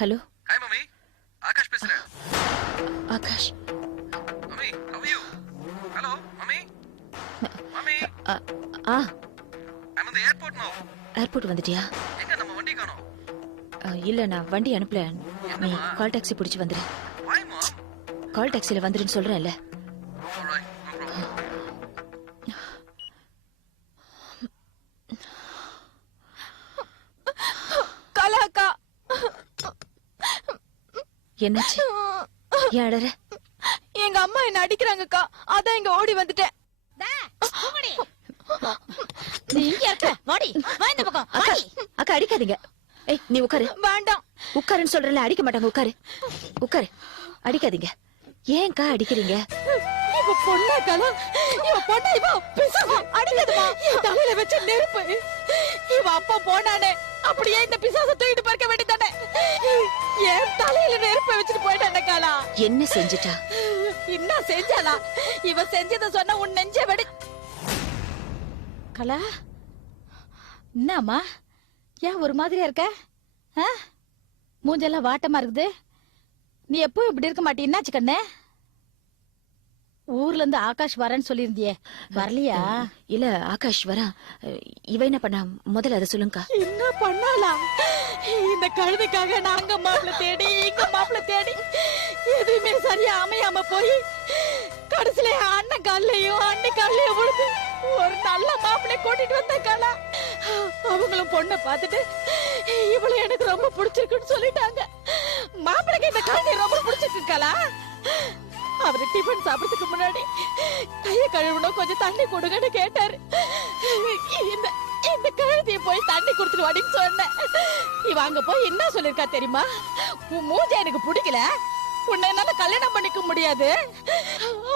Hello. Hi mummy, Akash பேசுறேன். Akash. Mummy, how are you? Hello mummy. Mummy. I'm in the airport now. Airport வந்துட்டியா? எங்க நம்ம வண்டி காணோம்? இல்ல, நான் வண்டி அனுப்பல. நீ கால் டாக்ஸி பிடிச்சு வந்துரு. Why mom? கால் டாக்ஸில வந்துருன்னு சொல்றேன்ல. Alright, no problem. கலாக்கா, என்னாச்சு? ஏன் அழற? எங்க அம்மா என்ன அடிக்கிறாங்கக்கா, அதான் இங்க ஓடி வந்துட்டேன். நீ இங்க இருக்க, வாடி, வா இந்த பக்கம், வாடி. அக்கா அடிக்காதீங்க. ஏய், நீ உட்காரு. வேண்டாம். உட்காருன்னு சொல்றேன்ல, அடிக்க மாட்டாங்க. உட்காரு, உட்காரு. அடிக்காதீங்க. ஏன்க்கா அடிக்கிறீங்க? இவ பொண்ணா கலா, இவ பொண்ணா, இவ பிசாசு. அடிக்காதமா, என் தலையில வச்ச நெருப்பு. இவ அப்பா போனானே, அப்படியே இந்த பிசாச தூக்கிட்டு பார்க்க வேண்டியதானே. என் தலையில நெருப்பை வச்சுட்டு போயிட்டானே கலா. என்ன செஞ்சுட்டா? என்ன செஞ்சாளா? இவ செஞ்சத சொன்னா உன் நெஞ்சே வெடி. கலா, என்னம்மா ஏன் ஒரு மாதிரியா இருக்க? மூஞ்செல்லாம் வாட்டமா இருக்குது. நீ எப்பவும் இப்படி இருக்க மாட்டே, என்னாச்சு கண்ணே? ஊர்ல இருந்து ஆகாஷ் வரேன்னு சொல்லியிருந்தியே, வரலையா? இல்ல, ஆகாஷ் வரா. இவ என்ன பண்ணா முதல்ல அதை சொல்லுங்கக்கா. என்ன பண்ணாளா? இந்த கழுதைக்காக நாங்க மாப்பிள்ள தேடி, இங்க மாப்பிள்ள தேடி, எதுவுமே சரியா அமையாம போய் கடைசியில அண்ணன் காலையும் அண்ணி காலையும் விழுந்து ஒரு நல்ல மாப்பிள்ளை கூட்டிட்டு வந்தாக்காளா. அவங்களும் பொண்ணை பார்த்துட்டு இவளை எனக்கு ரொம்ப பிடிச்சிருக்குன்னு சொல்லிட்டாங்க. மாப்பிள்ளைக்கு இந்த கழுதை ரொம்ப பிடிச்சிருக்காளா. அவரு டிபன் சாப்பிடறதுக்கு முன்னாடி கைய கழுவணும், கொஞ்சம் தண்ணி கொடுங்கன்னு கேட்டாரு. இந்த இந்த கழுதைய போய் தண்ணி குடுத்துட்டு வாடின்னு சொன்னேன். இவ அங்க போய் என்ன சொல்லிருக்கா தெரியுமா? உன் மூஞ்ச எனக்கு பிடிக்கல, உன்னை என்னால கல்யாணம் பண்ணிக்க முடியாது,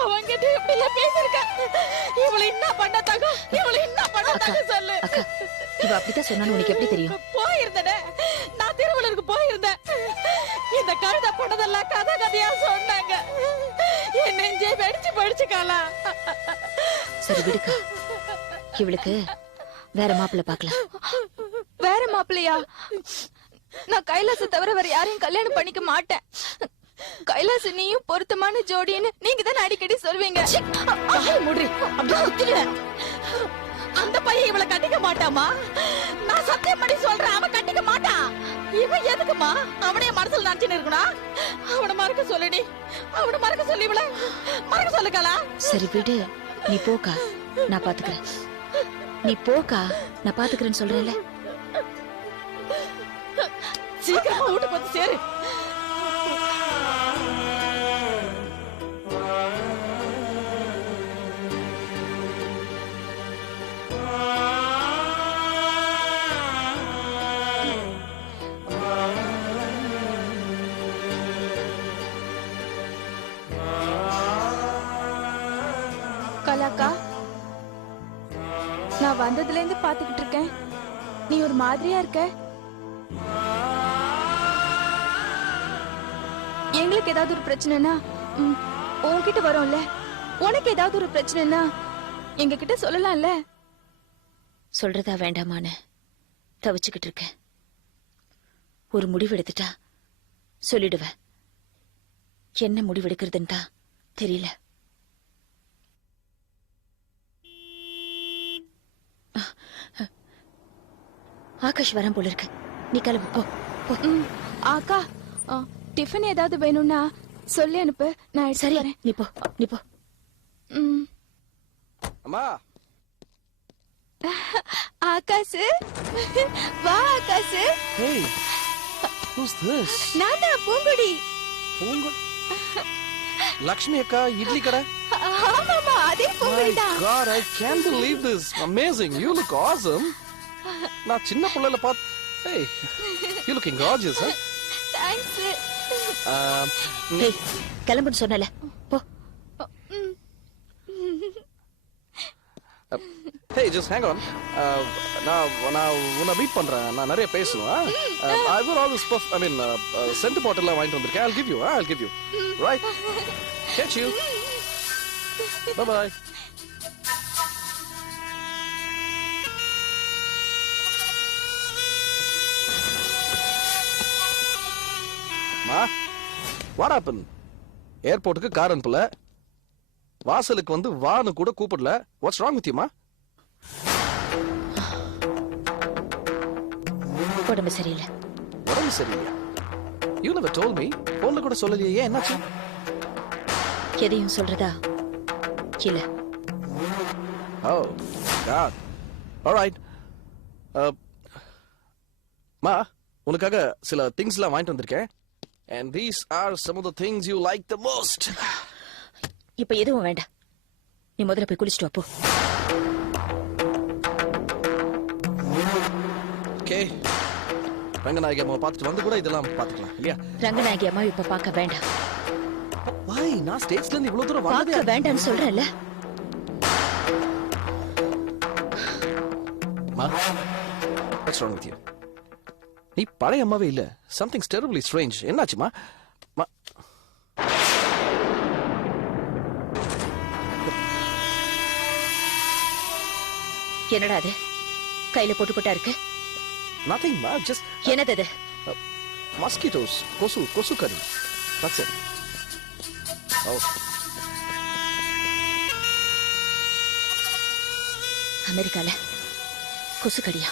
அவங்கிட்ட இப்படி எல்லாம் பேசிருக்க. இவளை என்ன பண்ணாதாங்க, இவளை என்ன பண்ணாதாங்க சொல்லு. அக்கா, இவ அப்படித்தான் சொன்னான்னு உனக்கு எப்படி தெரியும்? போயிருந்தனே, நான் திருவள்ளூருக்கு போயிருந்தேன். இந்த கழுதை பண்ணதெல்லாம் கதை கதையா சொன்னாங்க. என் நெஞ்சே வெடிச்சு படிச்சுக்காளா. சரி விடுக்கா, இவளுக்கு வேற மாப்பிள்ளை பார்க்கலாம். வேற மாப்பிள்ளையா? நான் கைலாச தவிர வேற யாரையும் கல்யாணம் பண்ணிக்க மாட்டேன். கைலாச நீயும் பொருத்தமான ஜோடின்னு நீங்க தானே அடிக்கடி சொல்வீங்க. முடி, அப்படியே சுத்திடுவேன். அந்த பையன் இவளை கட்டிக்க மாட்டாமா? நான் சத்தியம் பண்ணி சொல்றேன், அவன் கட்டிக்க மாட்டான். இவன் எதுக்குமா அவனைய மனசுல நினைச்சுன்னு இருக்கணும்? அவனை மறக்க சொல்லுடி, அவனை மறக்க சொல்லி இவளை மறக்க சொல்லுக்கலா. சரி விடு, நீ போக்கா, நான் பாத்துக்கிறேன். நீ போக்கா, நான் பாத்துக்கிறேன்னு சொல்றேன்ல. சீக்கிரமா வீட்டுக்கு வந்து சேரு. கலாக்கா, நான் வந்ததுல இருந்து பாத்துக்கிட்டு இருக்கேன், நீ ஒரு மாதிரியா இருக்க. எங்களுக்கு ஏதாவது ஒரு பிரச்சனைனா உன்கிட்ட வரோம்ல, உனக்கு ஏதாவது ஒரு பிரச்சனைனா எங்க கிட்ட சொல்லலாம்ல. சொல்றதா வேண்டாமான்னு தவிச்சுக்கிட்டு இருக்கேன். ஒரு முடிவு எடுத்துட்டா சொல்லிடுவேன். என்ன முடிவு எடுக்கிறதுன்னு தான் தெரியல. ஆகாஷ் வரான் போல இருக்கு, நீ கிளம்பு போ. ஆக்கா, டிஃபன் ஏதாவது வேணும்னா சொல்லி அனுப்பு, நான் சரி வரேன். நீ போ, நீ போ. அம்மா. ஆகாஷ், வா ஆகாஷ். Hey. Who's this? நான் தான் பூங்குடி. பூங்குடி. லக்ஷ்மி அக்கா, இட்லி கடை. ஆமாமா, அதே பூங்குடி தான். God, I can't believe this. Amazing. You look awesome. நான் சின்ன புள்ளைல பாத்து. Hey. You looking gorgeous, huh? Thanks. ஏய், கிளம்புன்னு சொன்னல, போ. Hey, just hang on. நான் உன்னை மீட் பண்றேன். நான் நிறைய பேசணும். I will always scent bottle வாங்கிட்டு வந்திருக்கேன். I'll give you. Right? Catch you. Bye bye. What happen? ஏர்போர்ட்டுக்கு கார் அனுப்பல, வாசலுக்கு வந்து வான்னு கூட கூப்பிடல. வாட்ஸ் ராங் வித் யூ மா? உடம்பு சரியில்லை. உடம்பு சரியில்லையா? You never told me. போன்ல கூட சொல்லலையே, ஏன் என்னாச்சு? எதையும் சொல்றதா இல்ல. ஓ காட். ஆல்ரைட். மா, உனக்காக சில திங்ஸ்லாம் வாங்கிட்டு வந்திருக்கேன். And these are some of the things you like the most. இப்ப எதுவும் வேண்டாம். நீ முதல்ல போய் குளிச்சுட்டு வா போ. ஓகே. ரங்கநாயகி அம்மாவை பார்த்துட்டு வந்து கூட இதெல்லாம் பார்த்துக்கலாம் இல்லையா? ரங்கநாயகி அம்மா இப்ப பார்க்க வேண்டாம். Why? நான் ஸ்டேட்ஸ்ல இருந்து இவ்வளவு தூரம் பார்க்க வந்ததே. வேண்டாம்னு சொல்றேன்ல. மா, what's wrong with you? நீ பழைய அம்மாவே இல்ல. Something's terribly strange. என்னாச்சுமா? மா, என்னடா அது கையில போட்டு போட்டா இருக்கு? nothing ma, just என்னது அது? mosquitoes. கொசு கடி. That's it. Oh. அமெரிக்கால கொசு கடியா?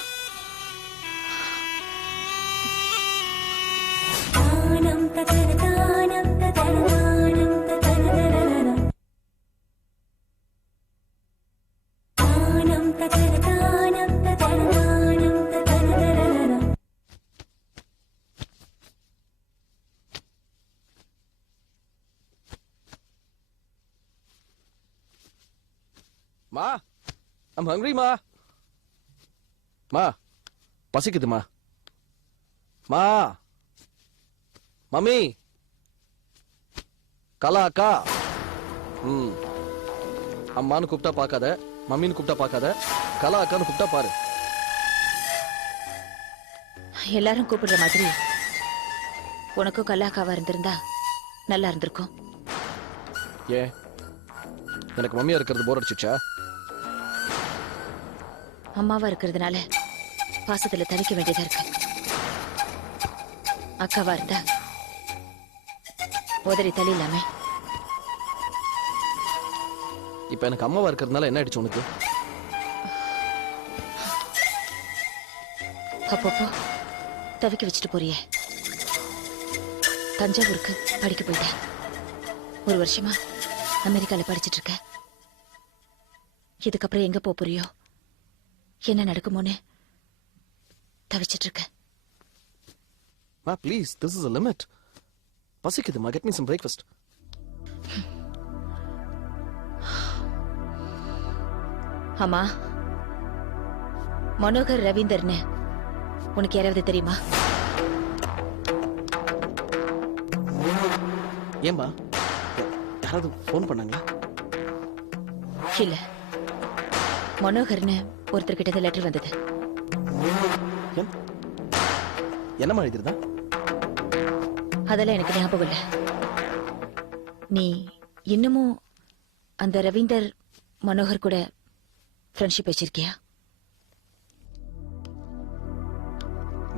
Ma, I'm hungry ma. Ma, பசிக்குதுமா. மா, மம்மி, கலா அக்கா. அம்மான்னு கூப்பிட்டா பார்க்காத, மம்மின்னு கூப்பிட்டா பார்க்காத, கலா அக்கான்னு கூப்பிட்டா பாரு. எல்லாரும் கூப்பிடுற மாதிரி உனக்கும் கல்லாக்காவா இருந்திருந்தா நல்லா இருந்திருக்கும். ஏன், எனக்கு மம்மியா இருக்கிறது போர் அடிச்சுச்சா? அம்மாவா இருக்கிறதுனால பாசத்துல தவிக்க வேண்டியதா இருக்கு. அக்காவா இருந்தா உதறி தள்ளி இல்லாமே. இப்ப எனக்கு அம்மாவா இருக்கிறதுனால என்ன ஆயிடுச்சு உனக்கு? அப்பப்போ தவிக்க வச்சுட்டு போறியே. தஞ்சாவூருக்கு படிக்க போயிட்டேன். 1 வருஷமா அமெரிக்கால படிச்சிட்டு இருக்க. இதுக்கப்புறம் எங்க போறியோ, என்ன நடக்குமோன்னு தவிச்சிட்டு இருக்க. Ma, please, this is a limit. பசிக்குதுமா, get me some breakfast. ஆமா, மனோகர் ரவீந்தர்னு உனக்கு யாராவது தெரியுமா? ஏம்பா, யாராவது ஃபோன் பண்ணாங்களா? இல்ல, மனோகர்னு ஒருத்தர்கிட்ட லெட்டர் வந்தது. என்னமா எழுதிருந்தா? அதெல்லாம் எனக்கு ஞாபகம் இல்ல. நீ இன்னமும் அந்த ரவீந்தர் மனோகர் கூட ஃப்ரெண்ட்ஷிப் வச்சிருக்கியா?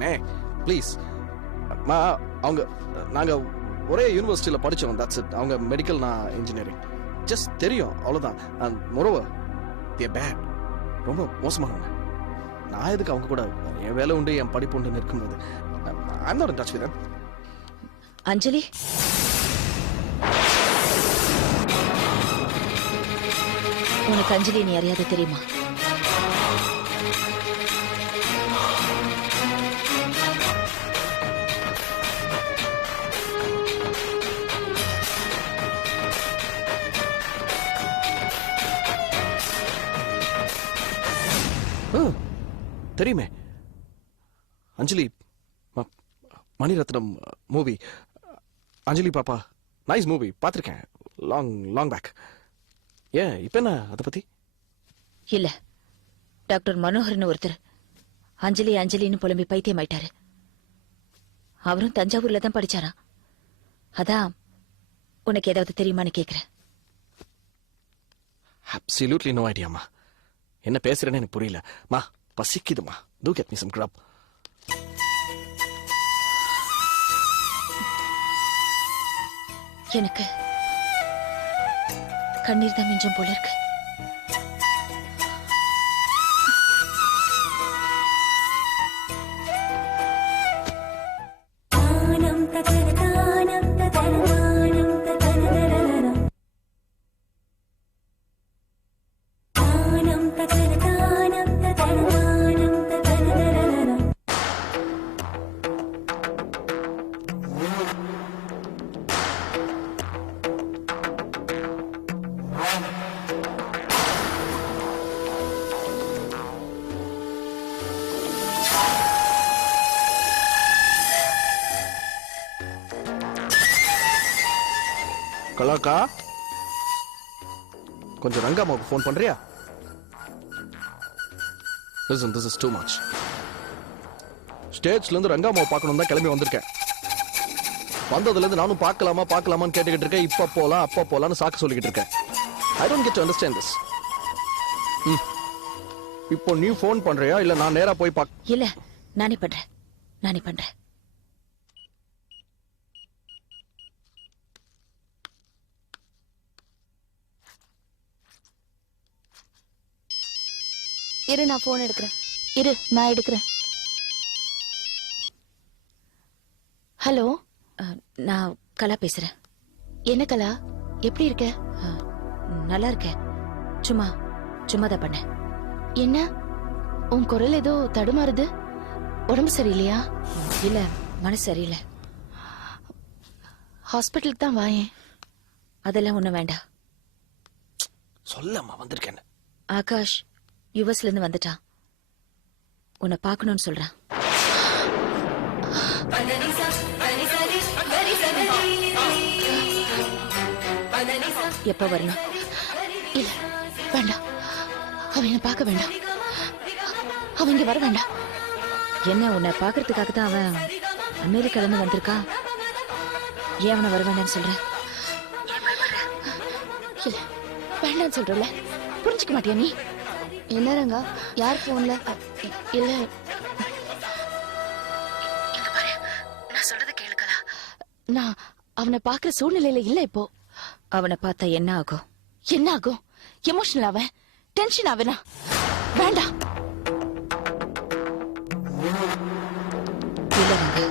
நே, ப்ளீஸ். மா, நாங்க ஒரே யூனிவர்சிட்டியில படிச்சோம். That's it. அவங்க மெடிக்கல், நான் இன்ஜினியரிங். ஜஸ்ட் தெரியும், அவ்வளவுதான். அண்ட் மோரோவர் தே பேட், ரொம்ப மோசமானவங்க. நான் எதுக்கு அவங்க கூட? என் வேலை உண்டு, என் படிப்பு உண்டு இருக்கும்போது I'm not in touch with them. அஞ்சலி, உனக்கு அஞ்சலி நீ அறியாத தெரியுமா? தெரியுமே, அஞ்சலி. மணிரத்னம் மூவி, அஞ்சலி பாப்பா, நைஸ் மூவி, பார்த்துருக்கேன். Long back. ஏன் இப்ப என்ன அதை பத்தி? இல்ல, டாக்டர் மனோகர்னு ஒருத்தர் அஞ்சலின்னு புலம்பி பைத்தியம் ஆயிட்டாரு. அவரும் தஞ்சாவூர்ல தான் படிச்சாராம். அதான் உனக்கு ஏதாவது தெரியுமான்னு கேக்குறேன். Absolutely no idea, மா. என்ன பேசுறேன்னு எனக்கு புரியல. மா, பசிக்குதுமா. Do get me some grub. எனக்கு கண்ணீர் தான் மிஞ்சம் போல இருக்கு. கலாக்கா, கொஞ்சம் ரங்கம்மாவுக்கு ஃபோன் பண்றியா? Listen, this is too much. ஸ்டேஜ்ல இருந்து ரங்கம்மாவை பார்க்கணும் தான் கிளம்பி வந்திருக்கேன். வந்ததுல இருந்து நானும் பார்க்கலாமான்னு கேட்டுக்கிட்டு இருக்கேன். இப்ப போலாம் அப்ப போலாம்னு சாக்கு சொல்லிக்கிட்டு இருக்கேன். I don't get to understand this. இப்போ நீ ஃபோன் பண்றியா இல்ல நான் நேரா போய் இல்ல, நானே பண்றேன். இரு, நான் போன் எடுக்கிறேன். இரு, நான் எடுக்கிறேன். ஹலோ, நான் கலா பேசுறேன். என்ன கலா, எப்படி இருக்க? நல்லா இருக்கேன். சும்மா தான் பண்ணேன். என்ன உன் குரல் ஏதோ தடுமாறுது? உடம்பு சரியில்லையா? இல்ல, மனசு சரியில்லை. ஹாஸ்பிட்டலுக்கு தான் வாயேன். அதெல்லாம் ஒண்ணும் வேண்டாம். சொல்லம்மா வந்திருக்கேன். ஆகாஷ் யுஎஸ்ல இருந்து வந்துட்டான். உன்னை பார்க்கணும்னு சொல்றான். எப்ப வரணும்? இல்ல, வேண்டாம். அவன் பார்க்க வேண்டாம். அவன் இங்க வர வேண்டாம். என்ன, உன்னை பாக்குறதுக்காக தான் அவன் அமெரிக்கால இருந்து வந்திருக்கான். ஏன் அவனை வர வேண்டாம்னு சொல்ற? இல்ல, வேண்டாம்னு சொல்றல, புரிஞ்சுக்க மாட்டியா நீ? என்ன ரங்கா, யார் போன்ல? இல்ல, நான் சொல்றது கேளுக்கலா. நான் அவனை பாக்குற சூழ்நிலையில இல்ல இப்போ. அவனை பார்த்தா என்ன ஆகும்? என்ன ஆகும்? எமோஷனல் ஆவன், டென்ஷன் ஆவனா? வேண்டாம். இல்ல ரங்கா,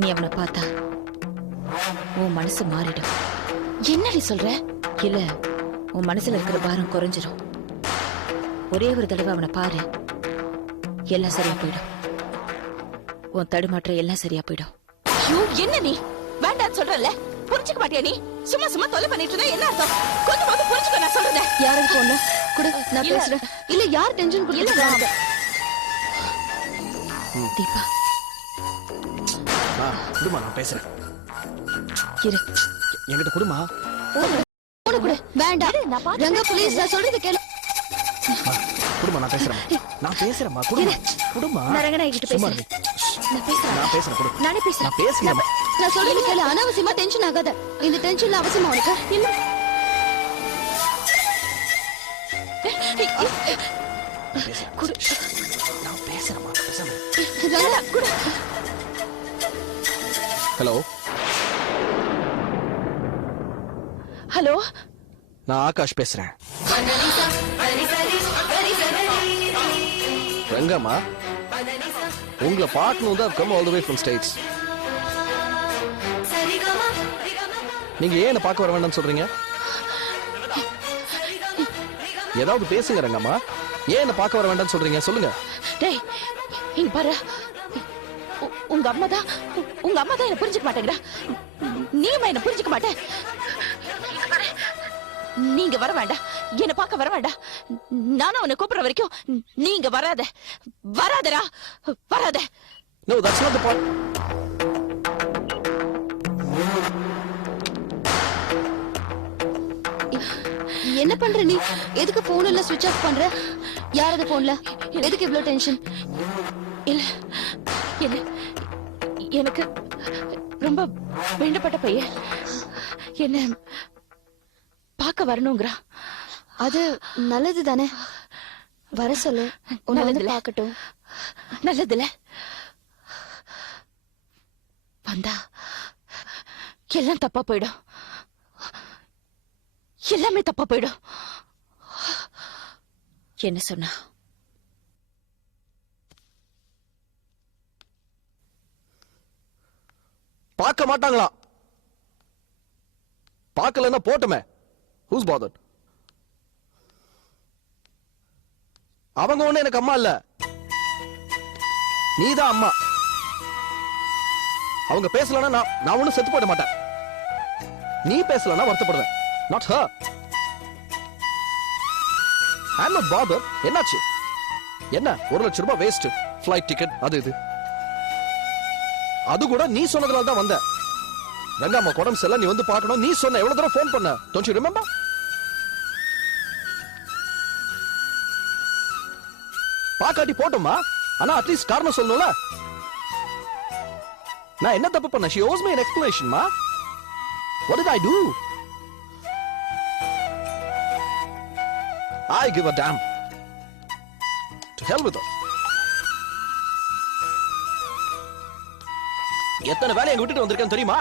நீ அவனை பார்த்தா உன் மனசு மாறிடும். என்னடி சொல்ற? இல்ல, உன் மனசுல இருக்கிற பாரம் குறைஞ்சிரும். ஒரே ஒரு தடவை அவனை பாரு, எல்லாம் சரியா போயிடும். உன் தடுமாற்றம் எல்லாம் சரியா போயிடும். ஐயோ, என்ன நீ வேண்டாம்னு சொல்றல, புரிஞ்சுக்க மாட்டியா நீ? சும்மா தொலை பண்ணிட்டு இருந்தா என்ன அர்த்தம்? கொஞ்சம் புரிஞ்சுக்க நான் சொல்றேன். யாருக்கு போன குடு, நான் பேசுறேன். இல்ல, யார் டென்ஷன் கொடுக்கறாங்க? தீபா, குடுமா, நான் பேசுறேன். இரு, என்கிட்ட குடுமா. போன குடு. வேண்டாம். ரங்கா ப்ளீஸ், நான் சொல்றது கேளு. குடுமா, நான் பேசுறேன்மா. குடுமா. நான் ரங்கனா கிட்ட பேசுறேன். நான் பேசுறேன். குடு. நானே பேசுறேன். நான் பேசுறேன். நான் சொல்றது கேளு. அனாவசியமா டென்ஷன் ஆகாத. இந்த டென்ஷன்ல அவசியமா உனக்கு இல்ல. குடு. நான் பேசுறேன்மா. ரங்கா குடு. ஹலோ, ஹலோ, நான் ஆகாஷ் பேசுறேன். ரங்கம்மா, உங்களை பார்க்கணும் தான் come all the way from states. நீங்க ஏன் என்ன பார்க்க வர வேண்டாம்னு சொல்றீங்க? ஏதாவது பேசுங்க ரங்கம்மா. ஏன் என்ன பார்க்க வர வேண்டாம்னு சொல்றீங்க? சொல்லுங்க. டேய், இங்க பாரு. உங்க அம்மா தான் என்ன புரிஞ்சுக்க மாட்டேங்கிறா. நீமா என்ன புரிஞ்சுக்க மாட்டேன். நீங்க வர வேண்டாம், என்ன பார்க்க வர வேண்டாம். நானும் உன்னை கூப்பிடுற வரைக்கும் நீங்க வராதடா. No, that's not the point. என்ன பண்ற நீ? எதுக்கு போன் எல்லாம் ஸ்விட்ச் ஆஃப் பண்ற? யாரது போன்ல? எதுக்கு இவ்ளோ டென்ஷன்? இல்ல, எனக்கு ரொம்ப வேண்டப்பட்ட பையன் என்ன பார்க்க வரணுங்கிறா. அது நல்லது தானே, வர சொல்லு. உன்னை வந்து நல்லதுல. பார்க்கட்டும். நல்லதுல வந்தா எல்லாம் தப்பா போயிடும். எல்லாமே தப்பா போயிடும். என்ன சொன்னா? பார்க்க மாட்டாங்களா? பார்க்கலன்னா போட்டுமே. Who's bothered? அவங்க ஒண்ணு எனக்கு அம்மா இல்ல, நீதான் அம்மா. அவங்க பேசலன்னா நான் ஒண்ணும் செத்து போட மாட்டேன். நீ பேசலன்னா வருத்தப்படுவேன். Not her. I'm not bothered. என்னாச்சு? என்ன 1 லட்சம் ரூபாய் வேஸ்ட், ஃபிளைட் டிக்கெட் அது இது. அது கூட நீ சொன்னதுனால தான் வந்த. ரங்கம்மா உடம்பு சரியில்லை, நீ வந்து பார்க்கணும். நீ சொன்ன, எவ்வளவு தூரம் ஃபோன் பண்ண? Don't you remember? பாக்காட்டி போட்டோமா, ஆனா அட்லீஸ்ட் காரணம் சொல்லணும்ல. நான் என்ன தப்பு பண்ண? She owes me an explanation, ma. What did I do? I give a damn. To hell with her. எத்தனை வேலை எங்க விட்டுட்டு வந்திருக்கேன்னு தெரியுமா?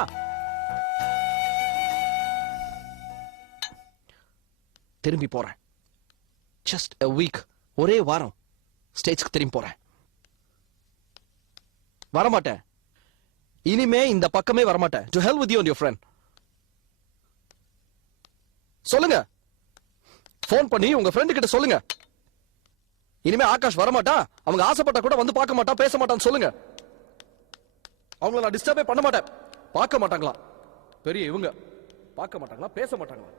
திரும்பி போறேன். Just a week. ஒரே வாரம் ஸ்டேட்ஸ்க்கு திரும்பி போறேன். வரமாட்டேன். இனிமே இந்த பக்கமே வரமாட்டேன். To hell with you and your friend. சொல்லுங்க. போன் பண்ணி உங்க ஃப்ரெண்ட் கிட்ட சொல்லுங்க. இனிமே ஆகாஷ் வரமாட்டா. அவங்க ஆசைப்பட்டா கூட வந்து பார்க்க மாட்டா, பேச மாட்டான்னு சொல்லுங்க. அவங்கள நான் டிஸ்டர்பே பண்ண மாட்டேன். பார்க்க மாட்டாங்களா? பெரிய இவங்க பார்க்க மாட்டாங்களா, பேச மாட்டாங்களா?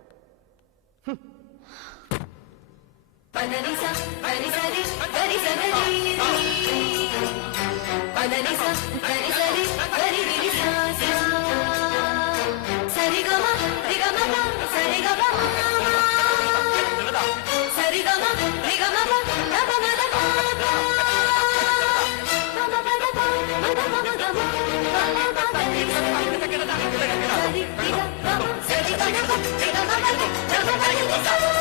Sari